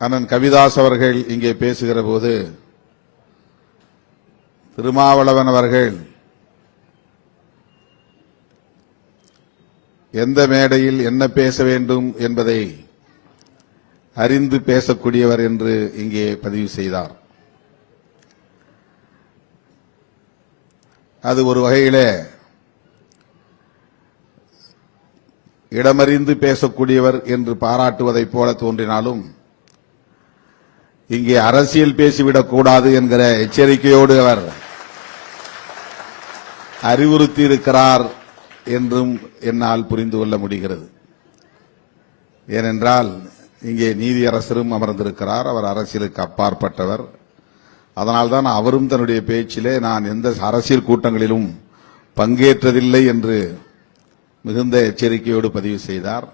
அண்ணன் கவிதாஸ் அவர்கள் இங்கே பேசுகிற போது திருமாவளவன் அவர்கள் எந்த மேடையில் என்ன பேச வேண்டும் என்பதை அறிந்து பேசக்கூடியவர் என்று இங்கே பதிவு செய்தார். அது ஒரு வகையிலே இடமறிந்து பேசக்கூடியவர் என்று பாராட்டுவதைப் போல தோன்றினாலும் இங்கே அரசியல் பேசிவிடக் கூடாது என்கிற எச்சரிக்கையோடு அவர் அறிவுறுத்தி இருக்கிறார் என்றும் என்னால் புரிந்து கொள்ள முடிகிறது. ஏனென்றால் இங்கே நீதியரசரும் அமர்ந்திருக்கிறார். அவர் அரசியலுக்கு அப்பாற்பட்டவர். அதனால்தான் அவரும் தன்னுடைய பேச்சிலே நான் எந்த அரசியல் கூட்டங்களிலும் பங்கேற்றதில்லை என்று மிகுந்த எச்சரிக்கையோடு பதிவு செய்தார்.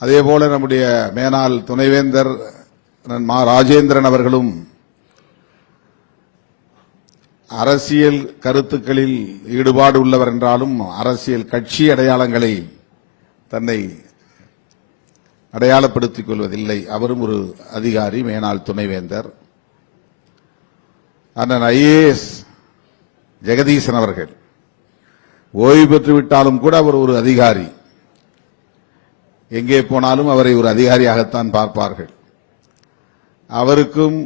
அதேபோல நம்முடைய மேனாள் துணைவேந்தர் மா ராஜேந்திரன் அவர்களும் அரசியல் கருத்துக்களில் ஈடுபாடு உள்ளவர் என்றாலும் அரசியல் கட்சி அடையாளங்களை தன்னை அடையாளப்படுத்திக் கொள்வதில்லை. அவரும் ஒரு அதிகாரி, மேனாள் துணைவேந்தர். அண்ணன் ஐஏஎஸ் ஜெகதீசன் அவர்கள் ஓய்வு பெற்றுவிட்டாலும் கூட அவர் ஒரு அதிகாரி. எங்கே போனாலும் அவரை ஒரு அதிகாரியாகத்தான் பார்ப்பார்கள். அவருக்கும்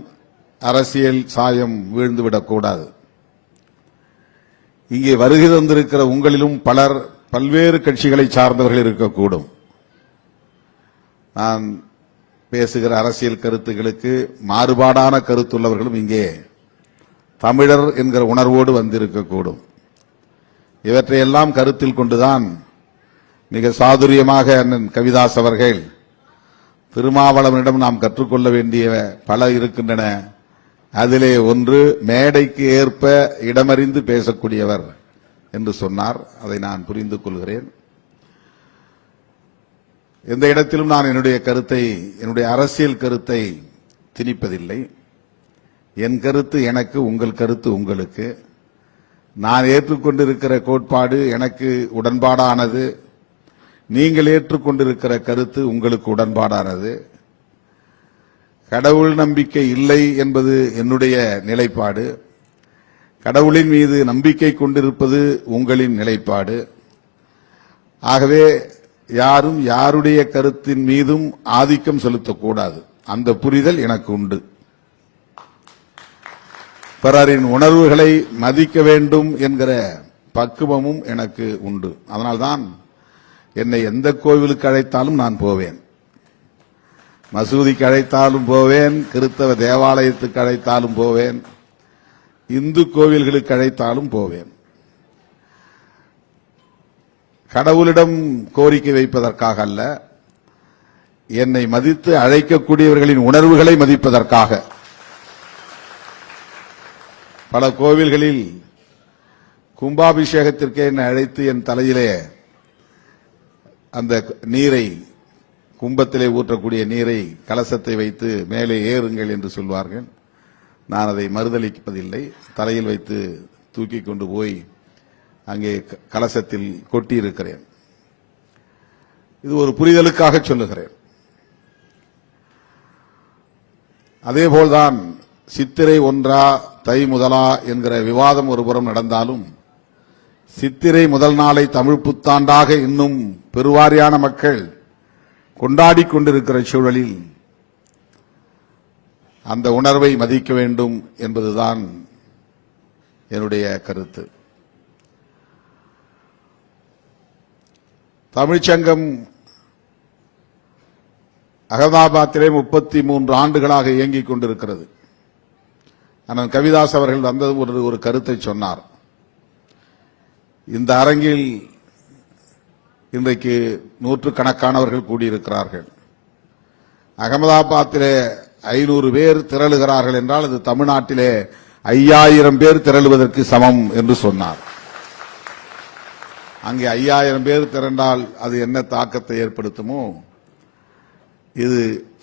அரசியல் சாயம் வீழ்ந்துவிடக்கூடாது. இங்கே வருகை தந்திருக்கிற உங்களிலும் பலர் பல்வேறு கட்சிகளை சார்ந்தவர்கள் இருக்கக்கூடும். நான் பேசுகிற அரசியல் கருத்துக்களுக்கு மாறுபாடான கருத்துள்ளவர்களும் இங்கே தமிழர் என்கிற உணர்வோடு வந்திருக்கக்கூடும். இவற்றையெல்லாம் கருத்தில் கொண்டுதான் மிக சாதுரியமாக அண்ணன் கவிதாஸ் அவர்கள் திருமாவளவனிடம் நாம் கற்றுக்கொள்ள வேண்டிய பல இருக்கின்றன. அதிலே ஒன்று மேடைக்கு ஏற்ப இடமறிந்து பேசக்கூடியவர் என்று சொன்னார். அதை நான் புரிந்து கொள்கிறேன். எந்த இடத்திலும் நான் என்னுடைய அரசியல் கருத்தை திணிப்பதில்லை. என் கருத்து எனக்கு, உங்கள் கருத்து உங்களுக்கு. நான் ஏற்றுக்கொண்டிருக்கிற கோட்பாடு எனக்கு உடன்பாடானது. நீங்கள் ஏற்றுக்கொண்டிருக்கிற கருத்து உங்களுக்கு உடன்பாடானது. கடவுள் நம்பிக்கை இல்லை என்பது என்னுடைய நிலைப்பாடு. கடவுளின் மீது நம்பிக்கை கொண்டிருப்பது உங்களின் நிலைப்பாடு. ஆகவே யாரும் யாருடைய கருத்தின் மீதும் ஆதிக்கம் செலுத்தக்கூடாது. அந்த புரிதல் எனக்கு உண்டு. பிறரின் உணர்வுகளை மதிக்க வேண்டும் என்கிற பக்குவமும் எனக்கு உண்டு. அதனால்தான் என்னை எந்த கோவிலுக்கு அழைத்தாலும் நான் போவேன். மசூதிக்கு அழைத்தாலும் போவேன், கிறிஸ்தவ தேவாலயத்துக்கு அழைத்தாலும் போவேன், இந்து கோவில்களுக்கு அழைத்தாலும் போவேன். கடவுளிடம் கோரிக்கை வைப்பதற்காக அல்ல, என்னை மதித்து அழைக்கக்கூடியவர்களின் உணர்வுகளை மதிப்பதற்காக. பல கோவில்களில் கும்பாபிஷேகத்திற்கே என்னை அழைத்து என் தலையிலே அந்த நீரை, கும்பத்திலே ஊற்றக்கூடிய நீரை, கலசத்தை வைத்து மேலே ஏறுங்கள் என்று சொல்வார்கள். நான் அதை மறுதளிப்பதில்லை. தலையில் வைத்து தூக்கி கொண்டு போய் அங்கே கலசத்தில் கொட்டியிருக்கிறேன். இது ஒரு புரிதலுக்காக சொல்லுகிறேன். அதேபோல்தான் சித்திரை ஒன்றா தை முதலா என்கிற விவாதம் ஒருபுறம் நடந்தாலும், சித்திரை முதல் நாளை தமிழ் புத்தாண்டாக இன்னும் பெருவாரியான மக்கள் கொண்டாடி கொண்டிருக்கிற சூழலில் அந்த உணர்வை மதிக்க வேண்டும் என்பதுதான் என்னுடைய கருத்து. தமிழ்ச்சங்கம் அகமதாபாத்திலே 33 ஆண்டுகளாக இயங்கிக் கொண்டிருக்கிறது. அண்ணன் கவிதாஸ் அவர்கள் வந்தது ஒரு கருத்தை சொன்னார். இந்த அரங்கில் இன்றைக்கு நூற்றுக்கணக்கானவர்கள் கூடியிருக்கிறார்கள். அகமதாபாத்திலே 500 பேர் திரளுகிறார்கள் என்றால் அது தமிழ்நாட்டிலே 5000 பேர் திரளுவதற்கு சமம் என்று சொன்னார். அங்கே 5000 பேர் திரண்டால் அது என்ன தாக்கத்தை ஏற்படுத்துமோ, இது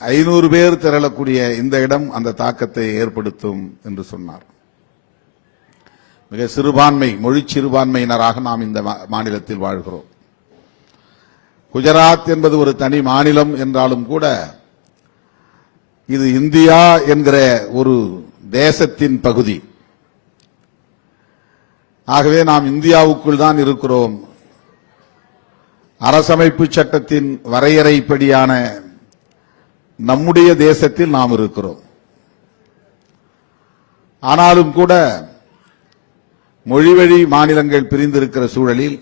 500 பேர் திரளக்கூடிய இந்த இடம் அந்த தாக்கத்தை ஏற்படுத்தும் என்று சொன்னார். மிக சிறுபான்மை மொழி சிறுபான்மையினராக நாம் இந்த மாநிலத்தில் வாழ்கிறோம். குஜராத் என்பது ஒரு தனி மாநிலம் என்றாலும் கூட இது இந்தியா என்கிற ஒரு தேசத்தின் பகுதி. ஆகவே நாம் இந்தியாவுக்குள் தான் இருக்கிறோம். அரசமைப்பு சட்டத்தின் வரையறைப்படியான நம்முடைய தேசத்தில் நாம் இருக்கிறோம். ஆனாலும் கூட மொழிவழி மாநிலங்கள் பிரிந்திருக்கிற சூழலில்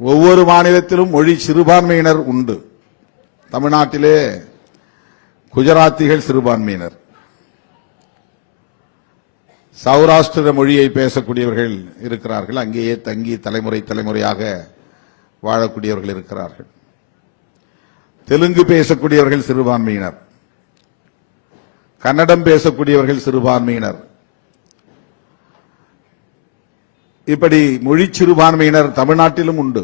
ஒவ்வொரு மாநிலத்திலும் மொழி சிறுபான்மையினர் உண்டு. தமிழ்நாட்டிலே குஜராத்திகள் சிறுபான்மையினர், சௌராஷ்டிர மொழியை பேசக்கூடியவர்கள் இருக்கிறார்கள், அங்கேயே தங்கி தலைமுறை தலைமுறையாக வாழக்கூடியவர்கள் இருக்கிறார்கள். தெலுங்கு பேசக்கூடியவர்கள் சிறுபான்மையினர், கன்னடம் பேசக்கூடியவர்கள் சிறுபான்மையினர். இப்படி மொழி சிறுபான்மையினர் தமிழ்நாட்டிலும் உண்டு.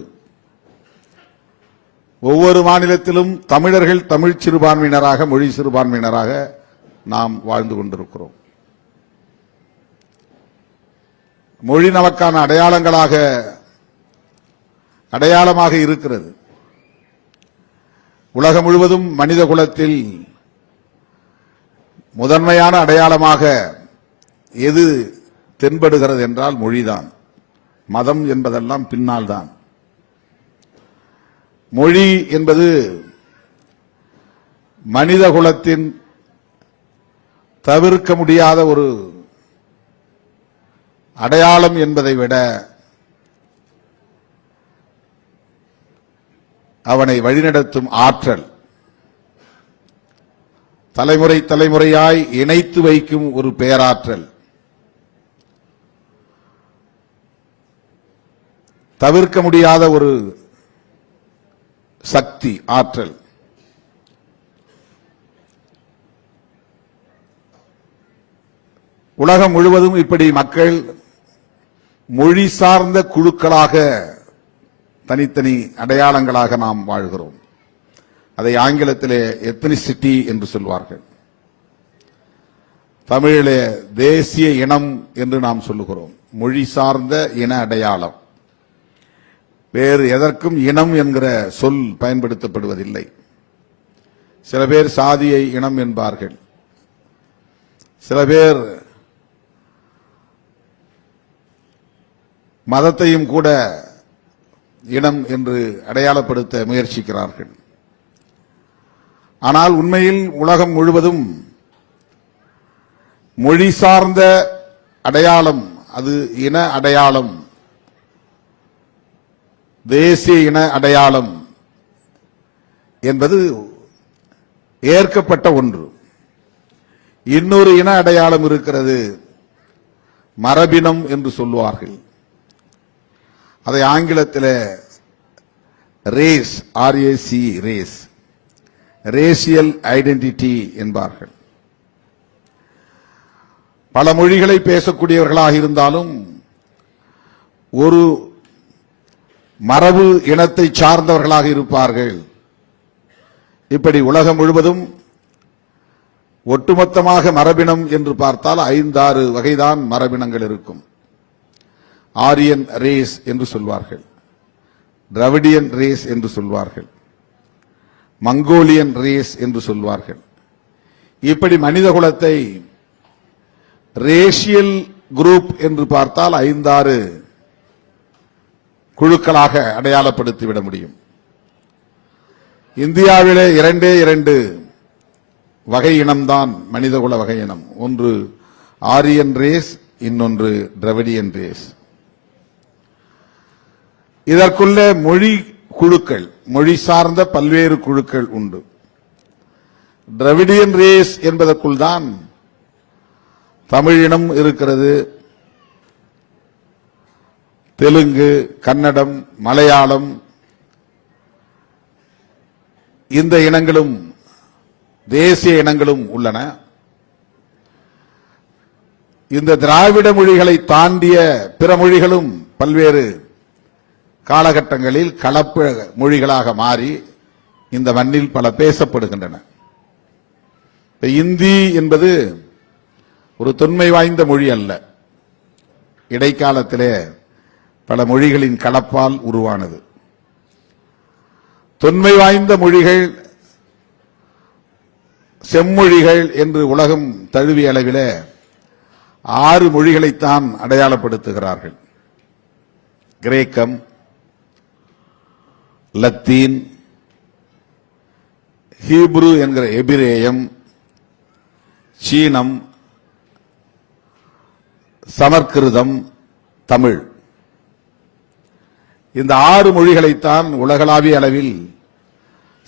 ஒவ்வொரு மாநிலத்திலும் தமிழர்கள் தமிழ் சிறுபான்மையினராக மொழி சிறுபான்மையினராக நாம் வாழ்ந்து கொண்டிருக்கிறோம். மொழி நமக்கான அடையாளமாக இருக்கிறது. உலகம் முழுவதும் மனித குலத்தில் முதன்மையான அடையாளமாக எது தென்படுகிறது என்றால் மொழிதான். மதம் என்பதெல்லாம் பின்னால் தான். மொழி என்பது மனித குலத்தின் தவிர்க்க முடியாத ஒரு அடையாளம் என்பதை விட அவனை வழிநடத்தும் ஆற்றல், தலைமுறை தலைமுறையாய் இணைத்து வைக்கும் ஒரு பேராற்றல், தவிர்க்க முடியாத ஒரு சக்தி, ஆற்றல். உலகம் முழுவதும் இப்படி மக்கள் மொழி சார்ந்த குழுக்களாக தனித்தனி அடையாளங்களாக நாம் வாழ்கிறோம். அதை ஆங்கிலத்திலே எத்னிசிட்டி என்று சொல்வார்கள். தமிழிலே தேசிய இனம் என்று நாம் சொல்லுகிறோம். மொழி சார்ந்த இன அடையாளம். வேறு எதற்கும் இனம் என்கிற சொல் பயன்படுத்தப்படுவதில்லை. சில பேர் சாதியை இனம் என்பார்கள், சில பேர் மதத்தையும் கூட இனம் என்று அடையாளப்படுத்த முயற்சிக்கிறார்கள். ஆனால் உண்மையில் உலகம் முழுவதும் மொழி சார்ந்த அடையாளம், அது இன அடையாளம், தேசிய இன அடையாளம் என்பது ஏற்கப்பட்ட ஒன்று. இன்னொரு இன அடையாளம் இருக்கிறது, மரபினம் என்று சொல்லுவார்கள். அதை ஆங்கிலத்தில் race, RAC, race, racial identity என்பார்கள். பல மொழிகளை பேசக்கூடியவர்களாக இருந்தாலும் ஒரு மரபு இனத்தை சார்ந்தவர்களாக இருப்பார்கள். இப்படி உலகம் முழுவதும் ஒட்டுமொத்தமாக மரபினம் என்று பார்த்தால் 5-6 வகைதான் மரபினங்கள் இருக்கும். ஆரியன் ரேஸ் என்று சொல்வார்கள், டிராவிடியன் ரேஸ் என்று சொல்வார்கள், மங்கோலியன் ரேஸ் என்று சொல்வார்கள். இப்படி மனித குலத்தை ரேஷியல் குரூப் என்று பார்த்தால் 5-6 குழுக்களாக அடையாளப்படுத்திவிட முடியும். இந்தியாவிலே 2 வகை இனம்தான் மனிதகுல வகை இனம். ஒன்று ஆரியன் ரேஸ், இன்னொன்று டிராவிடியன் ரேஸ். இதற்குள்ளே மொழி குழுக்கள், மொழி சார்ந்த பல்வேறு குழுக்கள் உண்டு. டிராவிடியன் ரேஸ் என்பதற்குள் தான் தமிழ் இனம் இருக்கிறது, தெலுங்கு, கன்னடம், மலையாளம், இந்த இனங்களும் தேசிய இனங்களும் உள்ளன. இந்த திராவிட மொழிகளை தாண்டிய பிற மொழிகளும் பல்வேறு காலகட்டங்களில் கலப்பு மொழிகளாக மாறி இந்த மண்ணில் பல பேசப்படுகின்றன. இந்தி என்பது ஒரு தொன்மை வாய்ந்த மொழி அல்ல. இடைக்காலத்திலே பல மொழிகளின் கலப்பால் உருவானது. தொன்மை வாய்ந்த மொழிகள் செம்மொழிகள் என்று உலகம் தழுவிய அளவிலே 6 மொழிகளைத்தான் அடையாளப்படுத்துகிறார்கள். கிரேக்கம், லத்தீன், ஹீப்ரு என்கிற எபிரேயம், சீனம், சமஸ்கிருதம், தமிழ். இந்த 6 மொழிகளைத்தான் உலகளாவிய அளவில்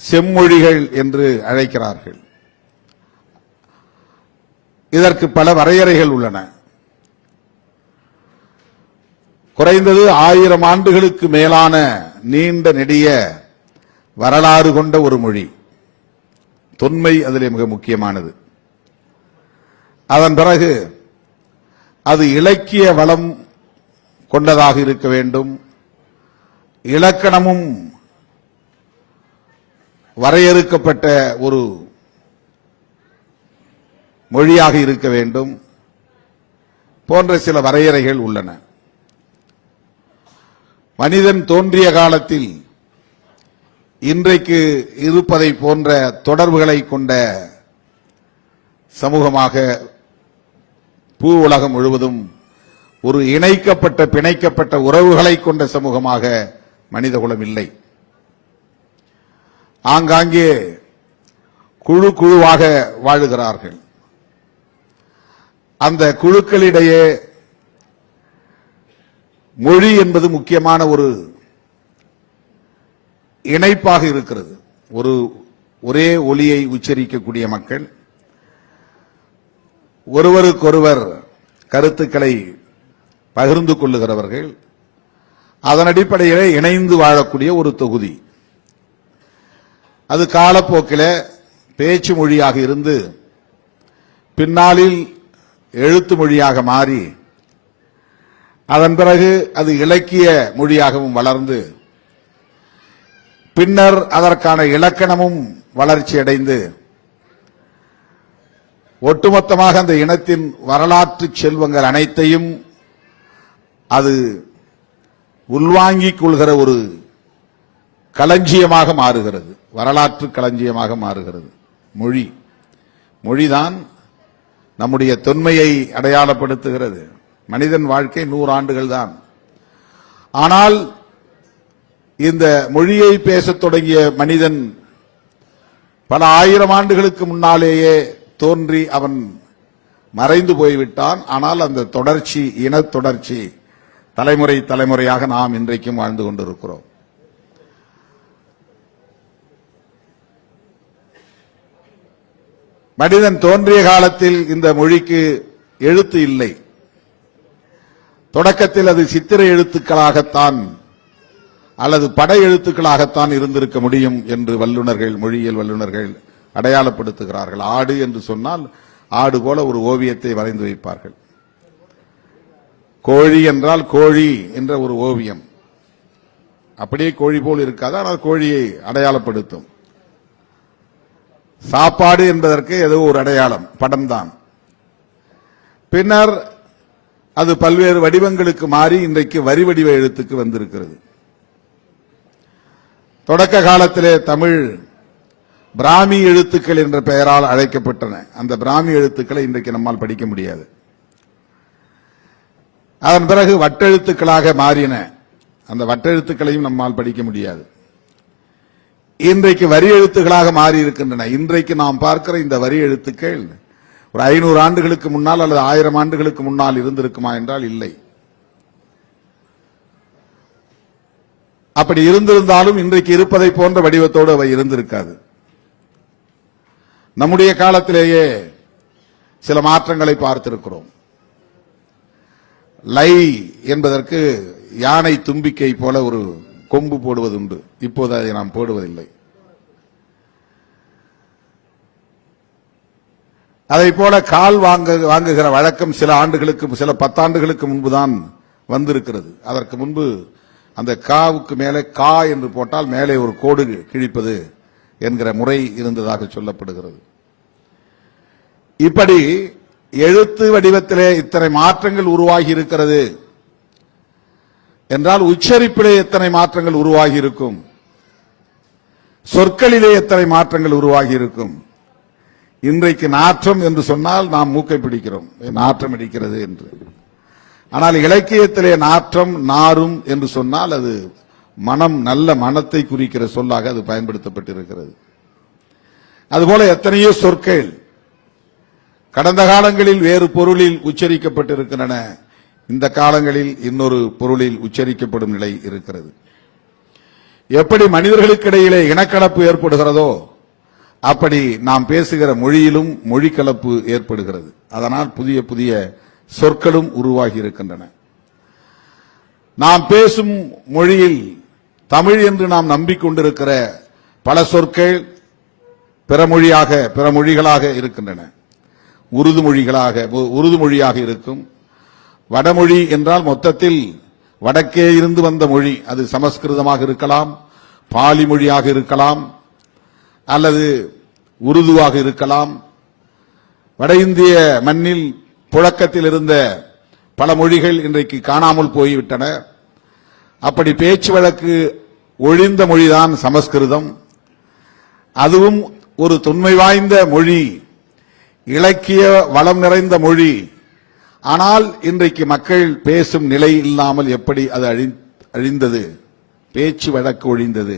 செம்மொழிகள் என்று அழைக்கிறார்கள். இதற்கு பல வரையறைகள் உள்ளன. குறைந்தது 1000 ஆண்டுகளுக்கு மேலான நீண்ட நெடிய வரலாறு கொண்ட ஒரு மொழி. தொன்மை அதிலே மிக முக்கியமானது. அதன் பிறகு அது இலக்கிய வளம் கொண்டதாக இருக்க வேண்டும். இலக்கணமும் வரையறுக்கப்பட்ட ஒரு மொழியாக இருக்க வேண்டும் போன்ற சில வரையறைகள் உள்ளன. மனிதன் தோன்றிய காலத்தில் இன்றைக்கு இருப்பதை போன்ற தொடர்புகளை கொண்ட சமூகமாக பூ உலகம் முழுவதும் ஒரு இணைக்கப்பட்ட பிணைக்கப்பட்ட உறவுகளை கொண்ட சமூகமாக மனிதகுலம் இல்லை. ஆங்காங்கே குழு குழுவாக வாழுகிறார்கள். அந்த குழுக்களிடையே மொழி என்பது முக்கியமான ஒரு இணைப்பாக இருக்கிறது. ஒரே ஒலியை உச்சரிக்கக்கூடிய மக்கள் ஒருவருக்கொருவர் கருத்துக்களை பகிர்ந்து கொள்ளுகிறவர்கள், அதன் அடிப்படையிலே இணைந்து வாழக்கூடிய ஒரு தொகுதி. அது காலப்போக்கில் பேச்சு மொழியாக இருந்து பின்னாளில் எழுத்து மொழியாக மாறி அதன் பிறகு அது இலக்கிய மொழியாகவும் வளர்ந்து பின்னர் அதற்கான இலக்கணமும் வளர்ச்சி அடைந்து ஒட்டுமொத்தமாக அந்த இனத்தின் வரலாற்று செல்வங்கள் அனைத்தையும் அது உள்வாங்கிக் கொள்கிற ஒரு களஞ்சியமாக மாறுகிறது. வரலாற்று களஞ்சியமாக மாறுகிறது மொழி. மொழிதான் நம்முடைய தொன்மையை அடையாளப்படுத்துகிறது. மனிதன் வாழ்க்கை 100 ஆண்டுகள் தான். ஆனால் இந்த மொழியை பேசத் தொடங்கிய மனிதன் பல 1000 ஆண்டுகளுக்கு முன்னாலேயே தோன்றி அவன் மறைந்து போய்விட்டான். ஆனால் அந்த தொடர்ச்சி, இன தொடர்ச்சி தலைமுறை தலைமுறையாக நாம் இன்றைக்கும் வாழ்ந்து கொண்டிருக்கிறோம். மனிதன் தோன்றிய காலத்தில் இந்த மொழிக்கு எழுத்து இல்லை. தொடக்கத்தில் அது சித்திர எழுத்துக்களாகத்தான் அல்லது பட எழுத்துக்களாகத்தான் இருந்திருக்க முடியும் என்று வல்லுநர்கள், மொழியியல் வல்லுநர்கள் அடையாளப்படுத்துகிறார்கள். ஆடு என்று சொன்னால் ஆடு போல ஒரு ஓவியத்தை வரைந்து வைப்பார்கள். கோழி என்றால் கோழி என்ற ஒரு ஓவியம். அப்படியே கோழி போல் இருக்காது, ஆனால் கோழியை அடையாளப்படுத்தும். சாப்பாடு என்பதற்கு ஏதோ ஒரு அடையாளம், படம்தான். பின்னர் அது பல்வேறு வடிவங்களுக்கு மாறி இன்றைக்கு வரி வடிவ எழுத்துக்கு வந்திருக்கிறது. தொடக்க காலத்திலே தமிழ் பிராமி எழுத்துக்கள் என்ற பெயரால் அழைக்கப்பட்டன. அந்த பிராமி எழுத்துக்களை இன்றைக்கு நம்மால் படிக்க முடியாது. அதன் பிறகு வட்டெழுத்துக்களாக மாறின. அந்த வட்டெழுத்துக்களையும் நம்மால் படிக்க முடியாது. இன்றைக்கு வரி எழுத்துக்களாக மாறி இருக்கின்றன. இன்றைக்கு நாம் பார்க்கிற இந்த வரி எழுத்துக்கள் ஒரு 500 ஆண்டுகளுக்கு முன்னால் அல்லது 1000 ஆண்டுகளுக்கு முன்னால் இருந்திருக்குமா என்றால் இல்லை. அப்படி இருந்திருந்தாலும் இன்றைக்கு இருப்பதை போன்ற வடிவத்தோடு அவை இருந்திருக்காது. நம்முடைய காலத்திலேயே சில மாற்றங்களை பார்த்திருக்கிறோம். லை என்பதற்கு யானை தும்பிக்கை போல ஒரு கொம்பு போடுவதுண்டு. இப்போது அதை நாம் போடுவதில்லை. அதை போல கால் வாங்குகிற வழக்கம் சில 10 ஆண்டுகளுக்கு முன்புதான் வந்திருக்கிறது. அதற்கு முன்பு அந்த காவுக்கு மேலே கா என்று போட்டால் மேலே ஒரு கோடு கிழிப்பது என்கிற முறை இருந்ததாக சொல்லப்படுகிறது. இப்படி எழுத்து வடிவத்திலே இத்தனை மாற்றங்கள் உருவாகி இருக்கிறது என்றால் உச்சரிப்பிலே எத்தனை மாற்றங்கள் உருவாகி இருக்கும், சொற்களிலே எத்தனை மாற்றங்கள் உருவாகி இருக்கும். இன்றைக்கு நாற்றம் என்று சொன்னால் நாம் மூக்கை பிடிக்கிறோம், நாற்றம் அடிக்கிறது என்று. ஆனால் இலக்கியத்திலே நாற்றம் நாரும் என்று சொன்னால் அது மனம், நல்ல மனத்தை குறிக்கிற சொல்லாக அது பயன்படுத்தப்பட்டிருக்கிறது. அதுபோல எத்தனையோ சொற்கள் கடந்த காலங்களில் வேறு பொருளில் உச்சரிக்கப்பட்டிருக்கின்றன, இந்த காலங்களில் இன்னொரு பொருளில் உச்சரிக்கப்படும் நிலை இருக்கிறது. எப்படி மனிதர்களுக்கிடையிலே இனக்கலப்பு ஏற்படுகிறதோ அப்படி நாம் பேசுகிற மொழியிலும் மொழிக்கலப்பு ஏற்படுகிறது. அதனால் புதிய புதிய சொற்களும் உருவாகி இருக்கின்றன. நாம் பேசும் மொழியில் தமிழ் என்று நாம் நம்பிக்கொண்டிருக்கிற பல சொற்கள் பிற மொழிகளாக இருக்கின்றன. உருது மொழியாக இருக்கும். வடமொழி என்றால் மொத்தத்தில் வடக்கே இருந்து வந்த மொழி, அது சமஸ்கிருதமாக இருக்கலாம், பாலி மொழியாக இருக்கலாம், அல்லது உருதுவாக இருக்கலாம். வட இந்திய மண்ணில் புழக்கத்தில் இருந்த பல மொழிகள் இன்றைக்கு காணாமல் போய்விட்டன. அப்படி பேச்சு வழக்கு ஒழிந்த மொழிதான் சமஸ்கிருதம். அதுவும் ஒரு தொன்மை வாய்ந்த மொழி, இலக்கிய வளம் நிறைந்த மொழி. ஆனால் இன்றைக்கு மக்கள் பேசும் நிலை இல்லாமல் எப்படி அது அழிந்தது, பேச்சு வழக்கு ஒழிந்தது.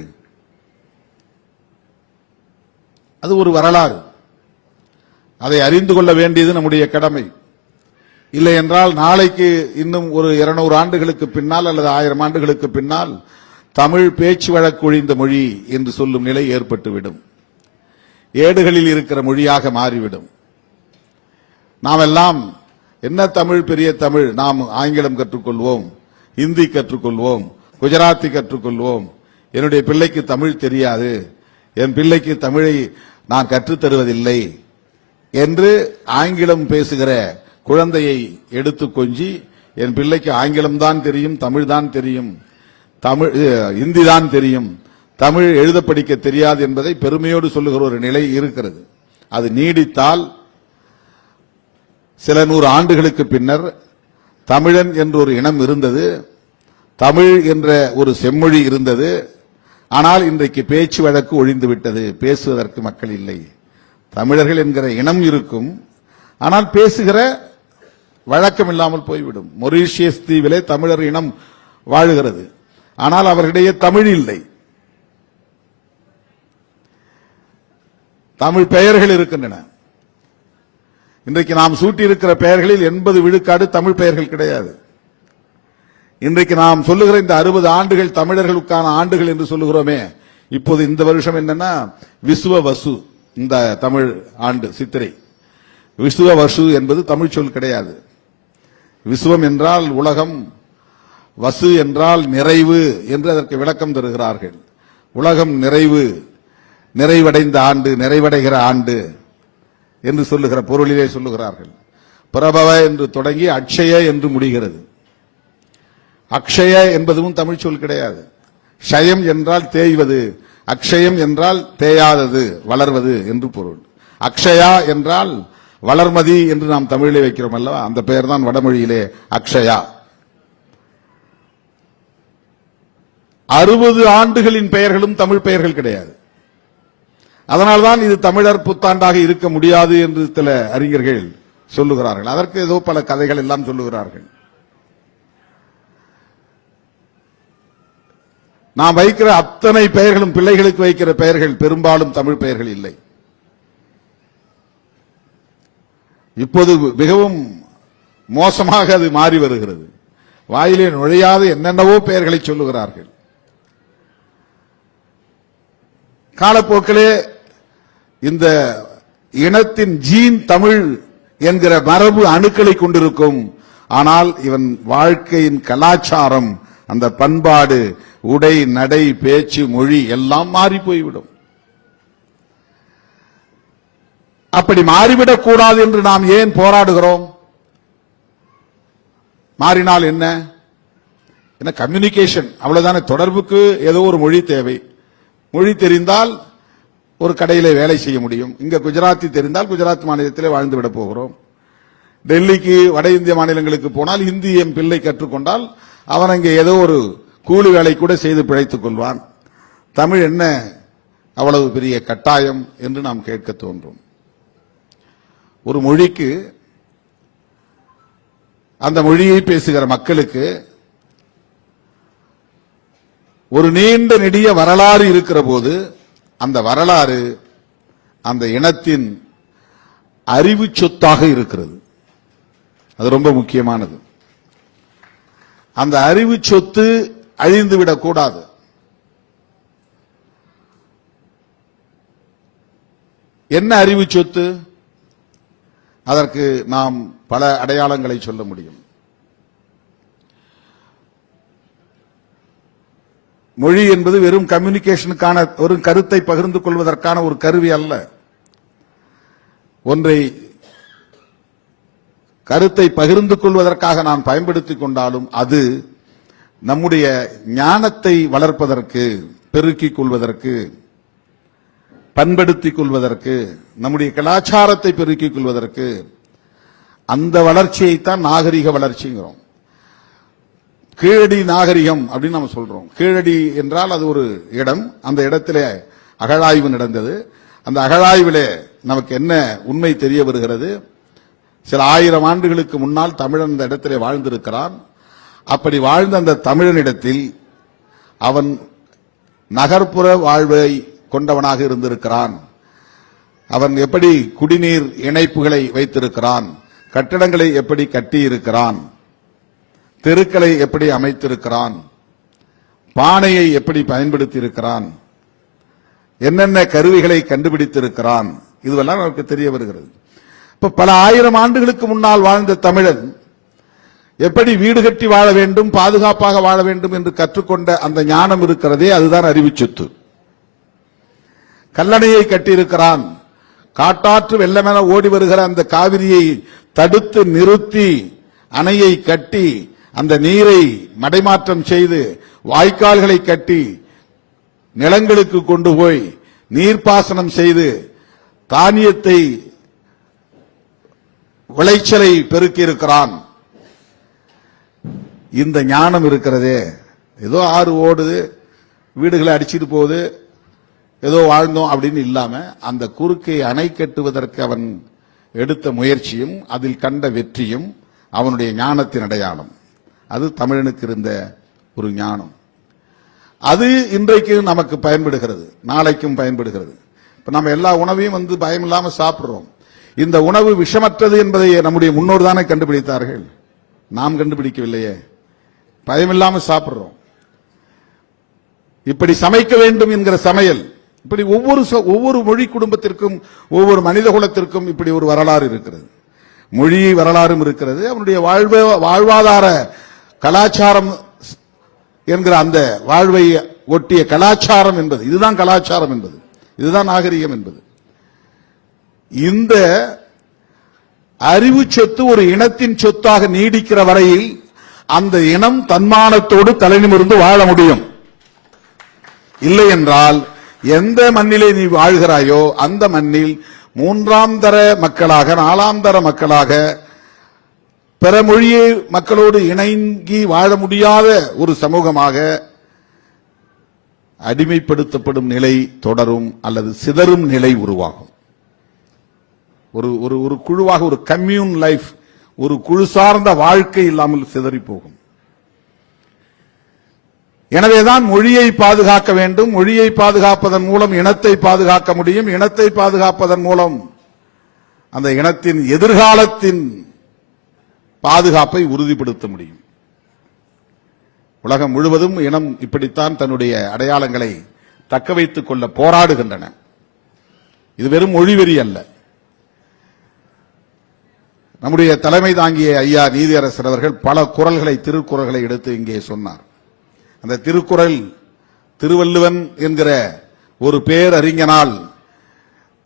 அது ஒரு வரலாறு, அதை அறிந்து கொள்ள வேண்டியது நம்முடைய கடமை. இல்லை என்றால் நாளைக்கு இன்னும் ஒரு 200 ஆண்டுகளுக்கு பின்னால் அல்லது 1000 ஆண்டுகளுக்கு பின்னால் தமிழ் பேச்சு வழக்கு ஒழிந்த மொழி என்று சொல்லும் நிலை ஏற்பட்டுவிடும், ஏடுகளில் இருக்கிற மொழியாக மாறிவிடும். நாம் எல்லாம் என்ன தமிழ் பெரிய தமிழ், நாம் ஆங்கிலம் கற்றுக்கொள்வோம், இந்தி கற்றுக்கொள்வோம், குஜராத்தி கற்றுக்கொள்வோம், என்னுடைய பிள்ளைக்கு தமிழ் தெரியாது, என் பிள்ளைக்கு தமிழை நான் கற்றுத்தருவதில்லை என்று ஆங்கிலம் பேசுகிற குழந்தையை எடுத்து கொஞ்சி, என் பிள்ளைக்கு ஆங்கிலம் தான் தெரியும், தமிழ் தான் தெரியும், இந்தி தான் தெரியும், தமிழ் எழுத படிக்க தெரியாது என்பதை பெருமையோடு சொல்லுகிற ஒரு நிலை இருக்கிறது. அது நீடித்தால் சில 100 ஆண்டுகளுக்கு பின்னர் தமிழன் என்ற ஒரு இனம் இருந்தது, தமிழ் என்ற ஒரு செம்மொழி இருந்தது. ஆனால் இன்றைக்கு பேச்சு வழக்கு ஒழிந்து விட்டது, பேசுவதற்கு மக்கள் இல்லை. தமிழர்கள் என்கிற இனம் இருக்கும், ஆனால் பேசுகிற வழக்கம் இல்லாமல் போய்விடும். மொரீஷியஸ் தீவிலே தமிழர் இனம் வாழுகிறது, ஆனால் அவர்களிடையே தமிழ் இல்லை. தமிழ் பெயர்கள் இருக்கின்றன. இன்றைக்கு நாம் சூட்டியிருக்கிற பெயர்களில் 80 விழுக்காடு தமிழ் பெயர்கள் கிடையாது. இன்றைக்கு நாம் சொல்லுகிற இந்த 60 ஆண்டுகள் தமிழர்களுக்கான ஆண்டுகள் என்று சொல்லுகிறோமே, இப்போது இந்த வருஷம் என்னன்னா விசுவ வசு, இந்த தமிழ் ஆண்டு சித்திரை. விசுவ வசு என்பது தமிழ் சொல் கிடையாது. விசுவம் என்றால் உலகம், வசு என்றால் நிறைவு என்று அதற்கு விளக்கம் தருகிறார்கள். உலகம் நிறைவு, நிறைவடைந்த ஆண்டு, நிறைவடைகிற ஆண்டு என்று சொல்லுகிற பொருளிலே சொல்லுகிறார்கள். பிரபவ என்று தொடங்கி அக்ஷய என்று முடிகிறது. அக்ஷய என்பதும் தமிழ் சொல் கிடையாது. ஷயம் என்றால் தேய்வது, அக்ஷயம் என்றால் தேயாதது, வளர்வது என்று பொருள். அக்ஷயா என்றால் வளர்மதி என்று நாம் தமிழிலே வைக்கிறோம் அல்லவா, அந்த பெயர் தான் வடமொழியிலே அக்ஷயா. 60 ஆண்டுகளின் பெயர்களும் தமிழ் பெயர்கள் கிடையாது. அதனால்தான் இது தமிழர் புத்தாண்டாக இருக்க முடியாது என்று சில அறிஞர்கள் சொல்லுகிறார்கள். அதற்கு ஏதோ பல கதைகள் எல்லாம் சொல்லுகிறார்கள். நாம் வைக்கிற அத்தனை பெயர்களும், பிள்ளைகளுக்கு வைக்கிற பெயர்கள் பெரும்பாலும் தமிழ் பெயர்கள் இல்லை. இப்போது மிகவும் மோசமாக அது மாறி வருகிறது. வாயிலே நுழையாத என்னென்னவோ பெயர்களை சொல்லுகிறார்கள். காலப்போக்கிலே இந்த இனத்தின் ஜீன் தமிழ் என்கிற மரபு அணுக்களை கொண்டிருக்கும். ஆனால் இவன் வாழ்க்கையின் கலாச்சாரம், அந்த பண்பாடு, உடை, நடை, பேச்சு, மொழி எல்லாம் மாறி போய்விடும். அப்படி மாறிவிடக் கூடாது என்று நாம் ஏன் போராடுகிறோம்? மாறினால் என்ன? கம்யூனிகேஷன் அவ்வளவுதானே. தொடர்புக்கு ஏதோ ஒரு மொழி தேவை. மொழி தெரிந்தால் ஒரு கடையிலே வேலை செய்ய முடியும். இங்க குஜராத்தி தெரிந்தால் குஜராத் மாநிலத்திலே வாழ்ந்து விட போகிறோம். டெல்லிக்கு வட இந்திய மாநிலங்களுக்கு போனால் ஹிந்தி என் பிள்ளை கற்றுக்கொண்டால் அவன் அங்கே ஏதோ ஒரு கூலி வேலை கூட செய்து பிழைத்துக் கொள்வான். தமிழ் என்ன அவ்வளவு பெரிய கட்டாயம் என்று நாம் கேட்க தோன்றும். ஒரு மொழிக்கு அந்த மொழியை பேசுகிற மக்களுக்கு ஒரு நீண்ட நெடிய வரலாறு இருக்கிற போது அந்த வரலாறு அந்த இனத்தின் அறிவு சொத்தாக இருக்கிறது. அது ரொம்ப முக்கியமானது. அந்த அறிவு சொத்து அழிந்துவிடக் கூடாது. என்ன அறிவு சொத்து? அதற்கு நாம் பல அடையாளங்களை சொல்ல முடியும். மொழி என்பது வெறும் கம்யூனிகேஷனுக்கான ஒரு கருத்தை பகிர்ந்து கொள்வதற்கான ஒரு கருவி அல்ல. ஒன்றை கருத்தை பகிர்ந்து கொள்வதற்காக நான் பயன்படுத்திக் கொண்டாலும் அது நம்முடைய ஞானத்தை வளர்ப்பதற்கு, பெருக்கிக் கொள்வதற்கு, பண்படுத்திக் கொள்வதற்கு, நம்முடைய கலாச்சாரத்தை பெருக்கிக் கொள்வதற்கு, அந்த வளர்ச்சியைத்தான் நாகரிக வளர்ச்சிங்கிறோம். கீழடி நாகரிகம் அப்படின்னு நம்ம சொல்றோம். கீழடி என்றால் அது ஒரு இடம். அந்த இடத்திலே அகழாய்வு நடந்தது. அந்த அகழாய்விலே நமக்கு என்ன உண்மை தெரிய வருகிறது? சில ஆயிரம் ஆண்டுகளுக்கு முன்னால் தமிழன் அந்த இடத்திலே வாழ்ந்திருக்கிறான். அப்படி வாழ்ந்த அந்த தமிழனிடத்தில் அவன் நகர்ப்புற வாழ்வை கொண்டவனாக இருந்திருக்கிறான். அவன் எப்படி குடிநீர் இணைப்புகளை வைத்திருக்கிறான், கட்டடங்களை எப்படி கட்டியிருக்கிறான், தெருக்களை எப்படி அமைத்திருக்கிறான், பானையை எப்படி பயன்படுத்தி இருக்கிறான், என்னென்ன கருவிகளை கண்டுபிடித்திருக்கிறான், இதுவெல்லாம் நமக்கு தெரிய வருகிறது. இப்ப பல ஆயிரம் ஆண்டுகளுக்கு முன்னால் வாழ்ந்த தமிழன் எப்படி வீடு கட்டி வாழ வேண்டும், பாதுகாப்பாக வாழ வேண்டும் என்று கற்றுக்கொண்ட அந்த ஞானம் இருக்கிறதே, அதுதான் அறிவு சொத்து. கல்லணையை கட்டியிருக்கிறான். காட்டாற்று வெள்ளமென ஓடி வருகிற அந்த காவிரியை தடுத்து நிறுத்தி அணையை கட்டி அந்த நீரை மடைமாற்றம் செய்து வாய்க்கால்களை கட்டி நிலங்களுக்கு கொண்டு போய் நீர்ப்பாசனம் செய்து தானியத்தை விளைச்சலை பெருக்கி இருக்கிறான். இந்த ஞானம் இருக்கிறதே, ஏதோ ஆறு ஓடுது, வீடுகளை அடிச்சிட்டு போகுது, ஏதோ வாழ்ந்தோம் அப்படின்னு இல்லாம அந்த குறுக்கை அணை கட்டுவதற்கு அவன் எடுத்த முயற்சியும் அதில் கண்ட வெற்றியும் அவனுடைய ஞானத்தின் அடையாளம். அது தமிழனுக்கு இருந்த ஒரு ஞானம். அது இன்றைக்கு நமக்கு பயன்படுகிறது, நாளைக்கும் பயன்படுகிறது. இப்ப நம்ம எல்லா உணவையும் பயம் இல்லாம சாப்பிடுறோம். இந்த உணவு விஷமற்றது என்பதை நம்முடைய முன்னோர் தானே கண்டுபிடித்தார்கள், நாம் கண்டுபிடிக்கவில்லையே. பயமில்லாம சாப்பிடுறோம். இப்படி சமைக்க வேண்டும் என்கிற சமையல், இப்படி ஒவ்வொரு மொழி குடும்பத்திற்கும் ஒவ்வொரு மனித குலத்திற்கும் இப்படி ஒரு வரலாறு இருக்கிறது. மொழி வரலாறும் இருக்கிறது. அவனுடைய வாழ்வாதார கலாச்சாரம் என்கிற அந்த வாழ்வை ஒட்டிய கலாச்சாரம் என்பது, இதுதான் கலாச்சாரம் என்பது, இதுதான் நாகரிகம் என்பது. இந்த அறிவு சொத்து ஒரு இனத்தின் சொத்தாக நீடிக்கிற வரையில் அந்த இனம் தன்மானத்தோடு தலைநிமிர்ந்து வாழ முடியும். இல்லை என்றால் எந்த மண்ணிலே நீ வாழ்கிறாயோ அந்த மண்ணில் மூன்றாம் தர மக்களாக, நாலாம் தர மக்களாக, பிற மொழியை மக்களோடு இணங்கி வாழ முடியாத ஒரு சமூகமாக அடிமைப்படுத்தப்படும் நிலை தொடரும் அல்லது சிதறும் நிலை உருவாகும். ஒரு குழுவாக, ஒரு கம்யூன் லைஃப், ஒரு குழு சார்ந்த வாழ்க்கை இல்லாமல் சிதறி போகும். எனவேதான் மொழியை பாதுகாக்க வேண்டும். மொழியை பாதுகாப்பதன் மூலம் இனத்தை பாதுகாக்க முடியும். இனத்தை பாதுகாப்பதன் மூலம் அந்த இனத்தின் எதிர்காலத்தின் பாதுகாப்பை உறுதிப்படுத்த முடியும். உலகம் முழுவதும் இனம் இப்படித்தான் தன்னுடைய அடையாளங்களை தக்க வைத்துக் கொள்ள போராடுகின்றன. இது வெறும் மொழிவெறி அல்ல. நம்முடைய தலைமை தாங்கிய ஐயா நீதியரசர் அவர்கள் பல குறள்களை, திருக்குறள்களை எடுத்து இங்கே சொன்னார். அந்த திருக்குறள் திருவள்ளுவன் என்கிற ஒரு பேரறிஞனால்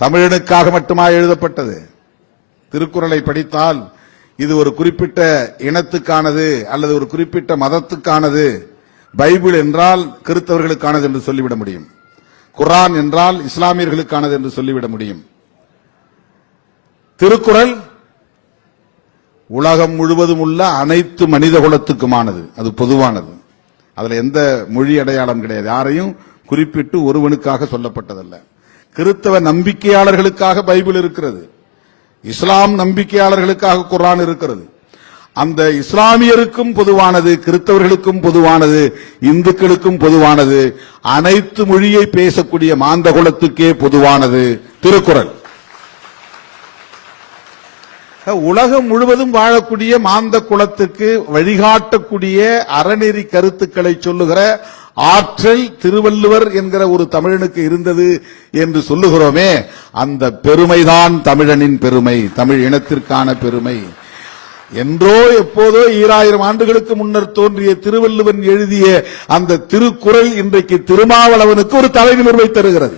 தமிழனுக்காக மட்டுமா எழுதப்பட்டது? திருக்குறளை படித்தால் இது ஒரு குறிப்பிட்ட இனத்துக்கானது அல்லது ஒரு குறிப்பிட்ட மதத்துக்கானது, பைபிள் என்றால் கிறிஸ்தவர்களுக்கானது என்று சொல்லிவிட முடியும், குர்ஆன் என்றால் இஸ்லாமியர்களுக்கானது என்று சொல்லிவிட முடியும். திருக்குறள் உலகம் முழுவதும் உள்ள அனைத்து மனித குலத்துக்குமானது, அது பொதுவானது. அதுல எந்த மொழி அடையாளம் கிடையாது, யாரையும் குறிப்பிட்டு ஒருவனுக்காக சொல்லப்பட்டதல்ல. கிறிஸ்தவ நம்பிக்கையாளர்களுக்காக பைபிள் இருக்கிறது, இஸ்லாம் நம்பிக்கையாளர்களுக்காக குர்ஆன் இருக்கிறது. அந்த இஸ்லாமியருக்கும் பொதுவானது, கிறிஸ்தவர்களுக்கும் பொதுவானது, இந்துக்களுக்கும் பொதுவானது, அனைத்து மொழியை பேசக்கூடிய மாந்த குலத்துக்கே பொதுவானது திருக்குறள். உலகம் முழுவதும் வாழக்கூடிய மாந்த குலத்துக்கு வழிகாட்டக்கூடிய அறநெறி கருத்துக்களை சொல்லுகிற ஆற்றல் திருவள்ளுவர் என்கிற ஒரு தமிழனுக்கு இருந்தது என்று சொல்லுகிறோமே, அந்த பெருமைதான் தமிழனின் பெருமை, தமிழ் இனத்திற்கான பெருமை. என்றோ எப்போதோ 2000 ஆண்டுகளுக்கு முன்னர் தோன்றிய திருவள்ளுவன் எழுதிய அந்த திருக்குறள் இன்றைக்கு திருமாவளவனுக்கு ஒரு தலைநிமிர்வை தருகிறது.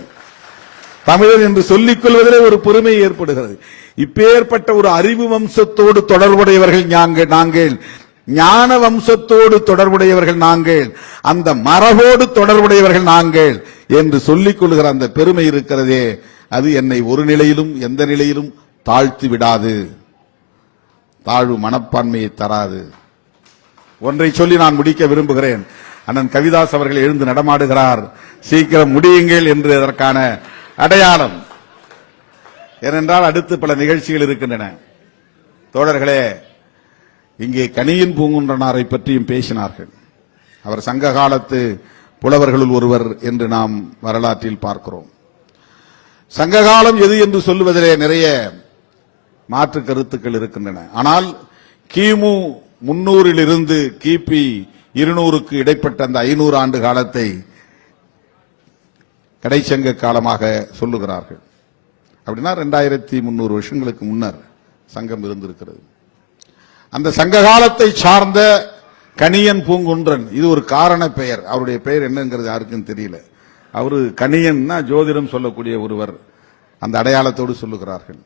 தமிழன் என்று சொல்லிக் கொள்வதிலே ஒரு பெருமை ஏற்படுகிறது. இப்பேற்பட்ட ஒரு அறிவு வம்சத்தோடு தொடர்புடையவர்கள் நாங்கள், ஞான வம்சத்தோடு தொடர்புடையவர்கள் நாங்கள், அந்த மரபோடு தொடர்புடையவர்கள் நாங்கள் என்று சொல்லிக் கொள்கிற அந்த பெருமை இருக்கிறதே, அது என்னை ஒரு நிலையிலும் எந்த நிலையிலும் தாழ்த்தி விடாது, தாழ்வு மனப்பான்மையை தராது. ஒன்றை சொல்லி நான் முடிக்க விரும்புகிறேன். அண்ணன் கவிதாஸ் அவர்கள் எழுந்து நடமாடுகிறார், சீக்கிரம் முடியுங்கள் என்று அதற்கான அடையாளம். ஏனென்றால் அடுத்து பல நிகழ்ச்சிகள் இருக்கின்றன. தோழர்களே, இங்கே கணியன் பூங்குன்றனாரை பற்றியும் பேசினார்கள். அவர் சங்க காலத்து புலவர்களுள் ஒருவர் என்று நாம் வரலாற்றில் பார்க்கிறோம். சங்ககாலம் எது என்று சொல்லுவதிலே நிறைய மாற்று கருத்துக்கள் இருக்கின்றன. ஆனால் கிமு 300 இருந்து கிபி 200க்கு இடைப்பட்ட அந்த 500 ஆண்டு காலத்தை கடைச்சங்க காலமாக சொல்லுகிறார்கள். அப்படின்னா 2300 வருஷங்களுக்கு முன்னர் சங்கம் இருந்திருக்கிறது. அந்த சங்க காலத்தை சார்ந்த கணியன் பூங்குன்றன், இது ஒரு காரண பெயர். அவருடைய பெயர் என்னங்கிறது யாருக்கும் தெரியல. அவரு கணியன்னா ஜோதிடம் சொல்லக்கூடிய ஒருவர், அந்த அடையாளத்தோடு சொல்லுகிறார்கள்.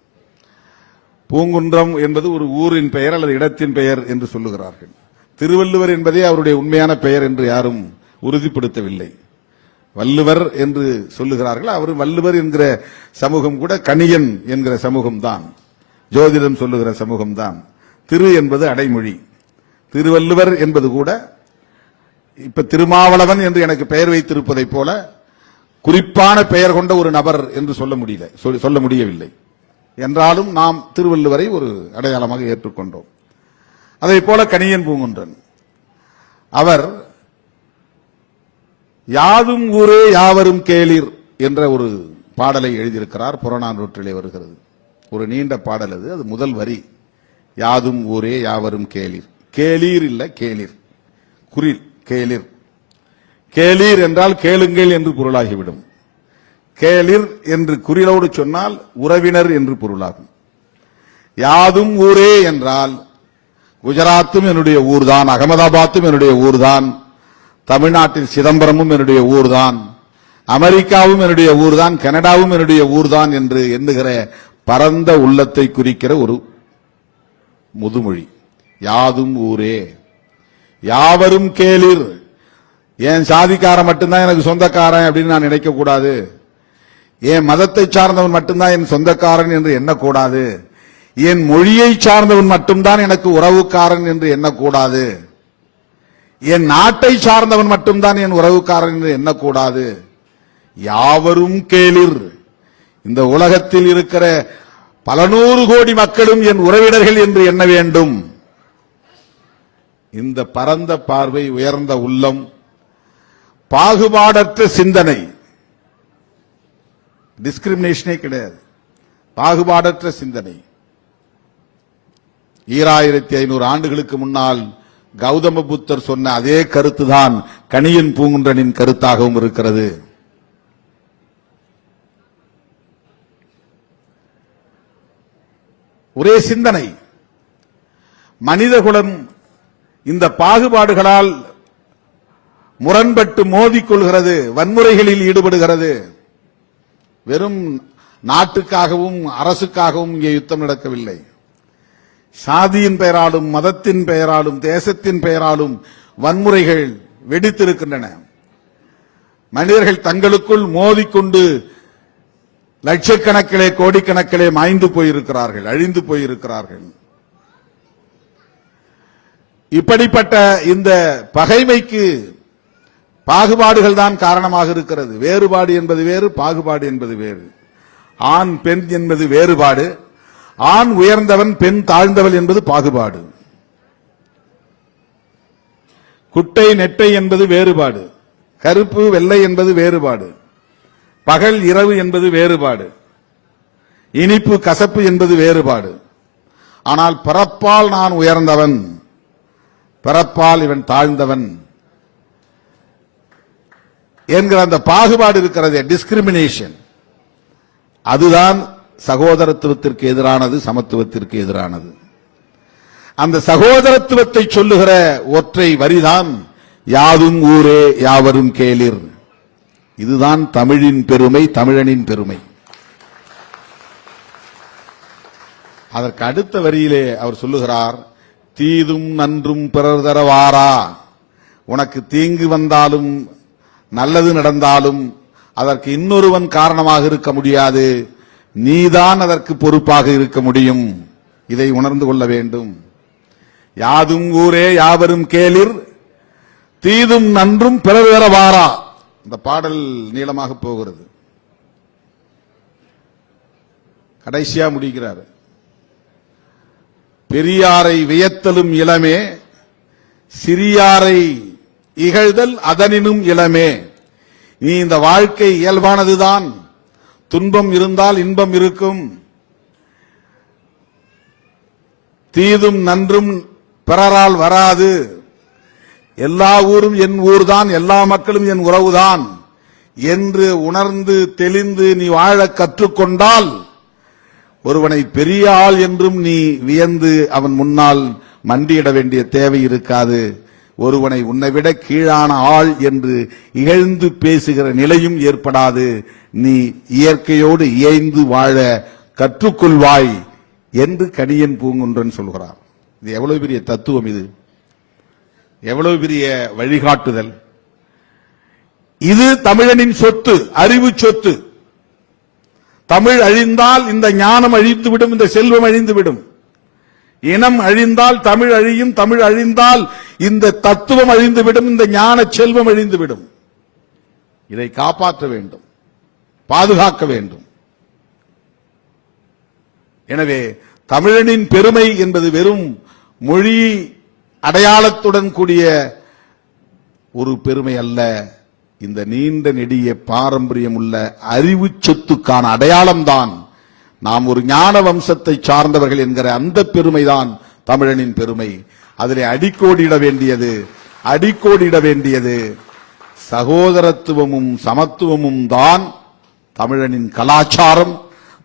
பூங்குன்றம் என்பது ஒரு ஊரின் பெயர் அல்லது இடத்தின் பெயர் என்று சொல்லுகிறார்கள். திருவள்ளுவர் என்பதே அவருடைய உண்மையான பெயர் என்று யாரும் உறுதிப்படுத்தவில்லை. வள்ளுவர் என்று சொல்லுகிறார்கள். அவர் வள்ளுவர் என்கிற சமூகம் கூட கணியன் என்கிற சமூகம் தான், ஜோதிடம் சொல்லுகிற சமூகம் தான். திரு என்பது அடைமொழி. திருவள்ளுவர் என்பது கூட இப்ப திருமாவளவன் என்று எனக்கு பெயர் வைத்திருப்பதை போல குறிப்பான பெயர் கொண்ட ஒரு நபர் என்று சொல்ல முடியவில்லை. என்றாலும் நாம் திருவள்ளுவரை ஒரு அடையாளமாக ஏற்றுக்கொண்டோம். அதை போல கணியன் பூங்குன்றன் அவர் யாதும் ஊரே யாவரும் கேளீர் என்ற ஒரு பாடலை எழுதியிருக்கிறார். புறநானூற்றிலே வருகிறது. ஒரு நீண்ட பாடல் அது. அது முதல் வரி யாதும் ஊரே யாவரும் கேளீர். கேளீர் இல்ல கேளீர், குறில் கேளீர். கேளீர் என்றால் கேளுங்கள் என்று பொருளாகிவிடும். கேளிர் என்று குறிலோடு சொன்னால் உறவினர் என்று பொருளாகும். யாதும் ஊரே என்றால் குஜராத்தும் என்னுடைய ஊர்தான், அகமதாபாத்தும் என்னுடைய ஊர்தான், தமிழ்நாட்டில் சிதம்பரமும் என்னுடைய ஊர்தான், அமெரிக்காவும் என்னுடைய ஊர்தான், கனடாவும் என்னுடைய ஊர்தான் என்று எண்ணுகிற பரந்த உள்ளத்தை குறிக்கிற ஒரு முதுமொழி. யாதும் ஊரே யாவரும் கேளிர். என் சாதிக்காரன் மட்டும்தான் எனக்கு சொந்தக்காரன் அப்படின்னு நான் நினைக்க கூடாது. என் மதத்தை சார்ந்தவன் மட்டும்தான் என் சொந்தக்காரன் என்று எண்ணக்கூடாது. என் மொழியை சார்ந்தவன் மட்டும்தான் எனக்கு உறவுக்காரன் என்று எண்ணக்கூடாது. என் நாட்டை சார்ந்தவன் மட்டும்தான் என் உறவுக்காரன் என்று எண்ணக்கூடாது. யாவரும் கேளிர். இந்த உலகத்தில் இருக்கிற பல நூறு கோடி மக்களும் என் உறவினர்கள் என்று எண்ண வேண்டும். இந்த பரந்த பார்வை, உயர்ந்த உள்ளம், பாகுபாடற்ற சிந்தனை, டிஸ்கிரிமினேஷனே கிடையாது, பாகுபாடற்ற சிந்தனை 2500 ஆண்டுகளுக்கு முன்னால் கௌதம புத்தர் சொன்ன அதே கருத்துதான் கணியன் பூங்குன்றனின் கருத்தாகவும் இருக்கிறது. ஒரே சிந்தனை. மனிதகுலம் இந்த பாகுபாடுகளால் முரண்பட்டு மோதிக்கொள்கிறது, வன்முறைகளில் ஈடுபடுகிறது. வெறும் நாட்டுக்காகவும் அரசுக்காகவும் இங்கே யுத்தம் நடக்கவில்லை. சாதியின் பெயராலும், மதத்தின் பெயராலும், தேசத்தின் பெயராலும் வன்முறைகள் வெடித்திருக்கின்றன. மனிதர்கள் தங்களுக்குள் மோதிக்கொண்டு லட்சக்கணக்கிலே கோடிக்கணக்கிலே மாய்ந்து போயிருக்கிறார்கள், அழிந்து போயிருக்கிறார்கள். இப்படிப்பட்ட இந்த பகைமைக்கு பாகுபாடுகள் தான் காரணமாக இருக்கிறது. வேறுபாடு என்பது வேறு, பாகுபாடு என்பது வேறு. ஆண் பெண் என்பது வேறுபாடு, ஆண் உயர்ந்தவன் பெண் தாழ்ந்தவள் என்பது பாகுபாடு. குட்டை நெட்டை என்பது வேறுபாடு, கருப்பு வெள்ளை என்பது வேறுபாடு, பகல் இரவு என்பது வேறுபாடு, இனிப்பு கசப்பு என்பது வேறுபாடு. ஆனால் பிறப்பால் நான் உயர்ந்தவன், பிறப்பால் இவன் தாழ்ந்தவன் என்கிற அந்த பாகுபாடு இருக்கிறது, டிஸ்கிரிமினேஷன். அதுதான் சகோதரத்துவத்திற்கு எதிரானது, சமத்துவத்திற்கு எதிரானது. அந்த சகோதரத்துவத்தை சொல்லுகிற ஒற்றை வரிதான் யாதும் ஊரே யாவரும் கேளிர். இதுதான் தமிழின் பெருமை, தமிழனின் பெருமை. அதற்கு அடுத்த வரியிலே அவர் சொல்லுகிறார், தீதும் நன்றும் பிறர் தரவாரா. உனக்கு தீங்கு வந்தாலும் நல்லது நடந்தாலும் அதற்கு இன்னொருவன் காரணமாக இருக்க முடியாது, நீதான் அதற்கு பொறுப்பாக இருக்க முடியும். இதை உணர்ந்து கொள்ள வேண்டும். யாதும் ஊரே யாவரும் கேளிர், தீதும் நன்றும் பிறர் தரவாரா. இந்த பாடல் நீளமாக போகிறது. கடைசியா முடிக்கிறார், பெரியாரை வியத்தலும் இளமே, சிறியாரை இகழ்தல் அதனினும் இளமே. நீ இந்த வாழ்க்கை இயல்பானதுதான், துன்பம் இருந்தால் இன்பம் இருக்கும், தீதும் நன்றும் பிறரால் வராது, எல்லா ஊரும் என் ஊர்தான், எல்லா மக்களும் என் உறவுதான் என்று உணர்ந்து தெளிந்து நீ வாழ கற்றுக்கொண்டால் ஒருவனை பெரிய ஆள் என்றும் நீ வியந்து அவன் முன்னால் மண்டியிட வேண்டிய தேவை இருக்காது. ஒருவனை உன்னை விட கீழான ஆள் என்று இகழ்ந்து பேசுகிற நிலையும் ஏற்படாது. நீ இயற்கையோடு இயைந்து வாழ கற்றுக்கொள்வாய் என்று கணியன் பூங்குன்றன் சொல்கிறார். இது எவ்வளவு பெரிய தத்துவம், இது எவ்வளவு பெரிய வழிகாட்டுதல். இது தமிழனின் சொத்து, அறிவு சொத்து. தமிழ் அழிந்தால் இந்த ஞானம் அழிந்துவிடும், இந்த செல்வம் அழிந்துவிடும். இனம் அழிந்தால் தமிழ் அழியும், தமிழ் அழிந்தால் இந்த தத்துவம் அழிந்துவிடும், இந்த ஞான செல்வம் அழிந்துவிடும். இதை காப்பாற்ற வேண்டும், பாதுகாக்க வேண்டும். எனவே தமிழனின் பெருமை என்பது வெறும் மொழி அடையாளத்துடன் கூடிய ஒரு பெருமை அல்ல. இந்த நீண்ட நெடிய பாரம்பரியம் உள்ள அறிவு சொத்துக்கான அடையாளம்தான். நாம் ஒரு ஞான வம்சத்தை சார்ந்தவர்கள் என்கிற அந்த பெருமைதான் தமிழனின் பெருமை. அதிலே அடிக்கோடிட வேண்டியது சகோதரத்துவமும் சமத்துவமும் தான் தமிழனின் கலாச்சாரம்,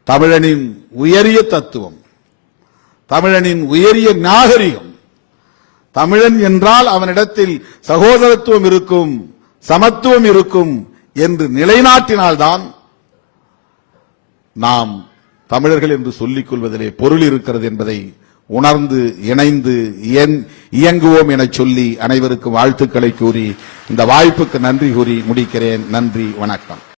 தமிழனின் உயரிய தத்துவம், தமிழனின் உயரிய நாகரிகம். தமிழன் என்றால் அவனிடத்தில் சகோதரத்துவம் இருக்கும், சமத்துவம் இருக்கும் என்று நிலைநாட்டினால்தான் நாம் தமிழர்கள் என்று சொல்லிக் கொள்வதிலே பொருள் இருக்கிறது என்பதை உணர்ந்து இணைந்து இயங்குவோம் என சொல்லி அனைவருக்கும் வாழ்த்துக்களை கூறி இந்த வாய்ப்புக்கு நன்றி கூறி முடிக்கிறேன். நன்றி, வணக்கம்.